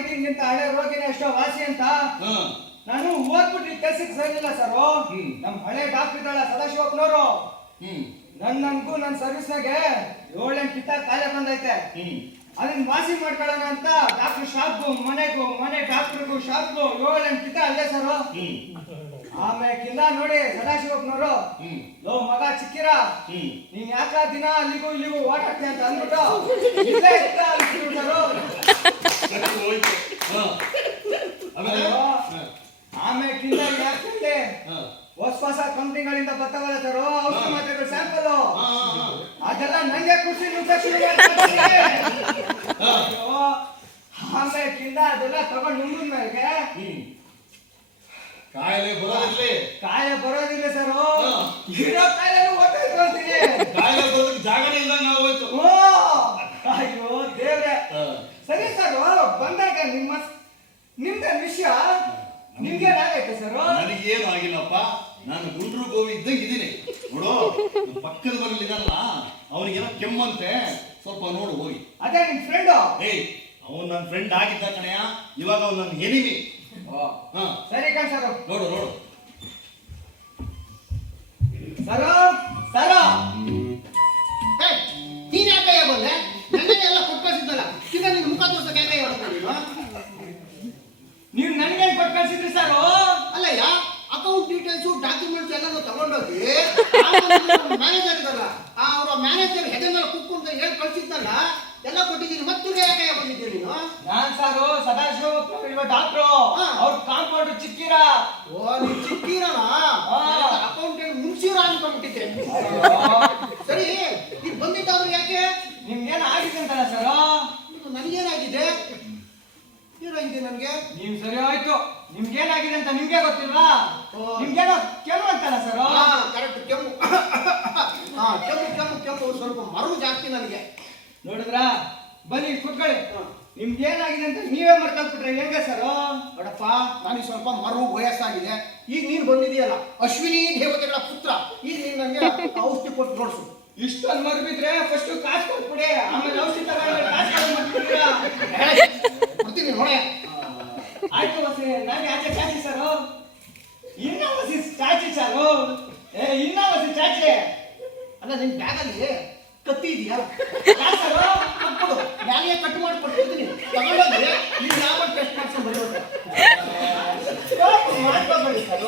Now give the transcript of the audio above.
ಆಗಿಂತ ಹಳೆ ರೋಗಿನ ಎಷ್ಟೋ ವಾಸಿ ಅಂತ ನಾನು ಓದ್ಬಿಟ್ಟು ಕೆಲ್ಸಕ್ಕೆ ಸೇರಿಲ್ಲ ಸರ್. ನಮ್ ಹಳೆ ಡಾಕ್ಟರ್ ಇದ್ದಾಳ ಸದಾಶಿವಪ್ಪನವರು, ನನ್ಗೂ ನನ್ನ ಸರ್ವಿಸ್ನಾಗೆ 7-8 ಕಿತ್ತ ಕಾಯಿಲೆ ಬಂದೈತೆ. ಅದನ್ನ ವಾಸಿ ಮಾಡ್ಕೊಳ್ಳೋಣ ಅಂತ ಡಾಕ್ಟರ್ ಶಾಪ್ಗೂ ಮನೆ ಡಾಕ್ಟರ್ಗೂ ಶಾಪ್ಗೂ 7-8 ಕಿತ್ತ ಅಲ್ಲೇ ಸರ್. ಆಮೇಕಿಂದ ನೋಡಿ ಸದಾಶಿವಪ್ಪನವರು, ಲೋ ಮಗ ಚಿಕ್ಕಿರ, ನೀನ್ ಯಾಕ ದಿನ ಅಲ್ಲಿಗೂ ಇಲ್ಲಿಗೂ ಓಡಾಡ್ತಿ ಅಂತ ಅಂದ್ಬಿಟ್ಟು ಇಲ್ಲೇ ಇತ್ತ ಅಂದ್ಬಿಟ್ಟರು. ಆಮೇಕಿಂದ ಯಾಕೆ ಹೊಸ ಕಂಪ್ನಿಗಳಿಂದ ಬರ್ತಾವಲ್ಲ ಸರ್ ಔಷಧಿ ಮಾತ್ರೆಗಳು ಸ್ಯಾಂಪಲ್, ಅದೆಲ್ಲ ನಂಗೆ ಖುಷಿ ಶುರು ಆಮೇಕಿಂದ ಅದೆಲ್ಲ ತಗೊಂಡು ನುಂಗಿದ ಮೇಲೆ ಕಾಯಿಲೆ ಬರೋದಿಲ್ಲ ಸರ್. ಇರೋ ಕಾಯಿಲೆ ಕಾಯಿಲೆ ಬರೋದಕ್ಕೆ ಜಾಗನೇ ಇಲ್ಲ ನಾವು ಹೋಯ್ತು. ಅಯ್ಯೋ ದೇವ್ರೆ. ಸರಿ ಸರ್, ಬಂದಾಗ ನಿಮ್ದೇ ವಿಷಯ ನಿಮ್ಗೇನಾಗೈತೆ ಸರ್? ನನಗೇನು ಆಗಿಲ್ಲಪ್ಪ, ನಾನು ಗುಂಡ್ರು ಗೋವಿ ಇದ್ದಂಗೆ ಇದೀನಿ ನೋಡು. ಪಕ್ಕದ ಬರಲಿಲ್ಲ ಅವನಿಗೇನೋ ಕೆಮ್ಮಂತೆ, ಸ್ವಲ್ಪ ನೋಡು ಹೋಗಿ. ಅದೇ ನಿಮ್ ಫ್ರೆಂಡ್? ಅವನು ನನ್ನ ಫ್ರೆಂಡ್ ಆಗಿದ್ದ ಕಣಯ್ಯ, ಇವಾಗ ಅವ್ನು ನನ್ನ ಎನಿಮಿ. ಸರಿ ಕಣ್ ಸರ್. ನೋಡು ಸರ ನೀನ್ ಯಾಕಯ್ಯ ಬಂದೆ? ನನಗೆ ಎಲ್ಲ ಕೊಟ್ಟು ಕಳ್ಸಿದ್ದಲ್ಲ, ಈಗ ನಿನ್ ಮುಖ ತೋರ್ಸಕ್ಕೆ ಯಾಕಯ್ಯ ಹೊರಡ್ತಾ? ನೀವು ನನಗೆ ಕೊಟ್ಟು ಕಳ್ಸಿದ್ರಿ ಸರ್? ಅಲ್ಲಯ್ಯ, ಅಕೌಂಟ್ ಡೀಟೇಲ್ಸು ಡಾಕ್ಯುಮೆಂಟ್ಸ್ ಎಲ್ಲಾನು ತಗೊಂಡೋಗಿ ಮ್ಯಾನೇಜರ್ ಇದ್ದಲ್ಲ, ಅವರ ಮ್ಯಾನೇಜರ್ ಹೆಡೆ ಮೇಲೆ ಕೂತ್ಕೊಂತ ಹೇಳಿ ಕಳ್ಸಿದ್ದಲ್ಲ, ಎಲ್ಲ ಕೊಟ್ಟಿದ್ದೀನಿ. ಮತ್ತೆ ಯಾಕಯ್ಯ ಬಂದಿದ್ದೀರಿ ನೀನು? ನಾನ್ ಸಾರು ಸದಾಶಿವ ಡಾಕ್ಟ್ರು, ಅವ್ರ ಕಾಂಪೌಂಡ್ ಚಿಕ್ಕಿರ. ಓ, ನೀನ್ ಚಿಕ್ಕಿರನ ಅಕೌಂಟ್ ಮುಗಿಸಿರ ಅನ್ಕೊಂಡ್ಬಿಟ್ಟಿದ್ದೆ. ಸರಿ, ಈಗ ಬಂದಿದ್ದಾದ್ರು ಯಾಕೆ? ನಿಮ್ಗೇನು ಆಗಿದೆ ಅಂತಲ್ಲ ಸರ್? ನನಗೇನಾಗಿದೆ? ಏನಾಗಿದೆ ನನಗೆ? ನೀವು ಸರಿ ಹೋಯ್ತು, ನಿಮ್ಗೇನಾಗಿದೆ ಅಂತ ನಿಮ್ಗೆ ಗೊತ್ತಿಲ್ವಾ? ನಿಮ್ಗೇನೋ ಕೆಮ್ಮು ಅಂತಲ್ಲ ಸರ್? ಕರೆಕ್ಟ್, ಕೆಮ್ಮು. ಕೆಮ್ಮು ಸ್ವಲ್ಪ ಮರಳು ಜಾಸ್ತಿ ನನಗೆ. ನೋಡಿದ್ರ, ಬನ್ನಿ ಕುತ್ಕೊಳ್ಳಿ. ನಿಮ್ಗೇನಾಗಿದೆ ಅಂತ ನೀವೇ ಮರ್ತೋಗ್ಬಿಟ್ರೆ ಹೆಂಗೆ ಸರ್? ನೋಡಪ್ಪ, ನನಗೆ ಸ್ವಲ್ಪ ಮರು ವಯಸ್ಸಾಗಿದೆ. ಈಗ ನೀನು ಬಂದಿದೆಯಲ್ಲ, ಅಶ್ವಿನಿ ದೇವತೆಗಳ ಪುತ್ರ, ಈಗ ನೀನು ನನಗೆ ಔಷಧಿ ಕೊಟ್ಟು ನೋಡ್ಸು. ಇಷ್ಟೊಂದು ಮರು ಬಿದ್ರೆ ಫಸ್ಟ್ ಕಾಸು ಕೊಟ್ಬಿಡಿ, ಆಮೇಲೆ ಔಷಧಿ ತಗೊಂಡ್ರೆ ಕಾಸು ಮಾಡ್ಬಿಡ್ತೀರಾ? ಕೊಡ್ತೀನಿ ನೋಡೆ. ಆಯ್ತು ವಸಿ, ನಾನು ಯಾಕೆ ಚಾಚಿ ಸರ್? ಇನ್ನ ವಸಿ ಚಾಚಿ ಸಾರು. ಇನ್ನ ವಸಿ ಚಾಚಿ. ಅಲ್ಲ, ನಿನ್ ಬ್ಯಾಗಲ್ಲಿ ಕತ್ತಿ ಇದೆಯಾ? ಕೊಡು, ನಾನೇ ಕಟ್ ಮಾಡಿ ಕೊಟ್ಟಿರ್ತೀನಿ, ತಗೊಂಡೋಗಿ ನೀವು ಯಾವ ಟೆಸ್ಟ್ ಮಾಡ್ಕೊಂಡು ಬರೋದು ಮಾಡ್ಕೊಬೇಡಿ ಸರ್.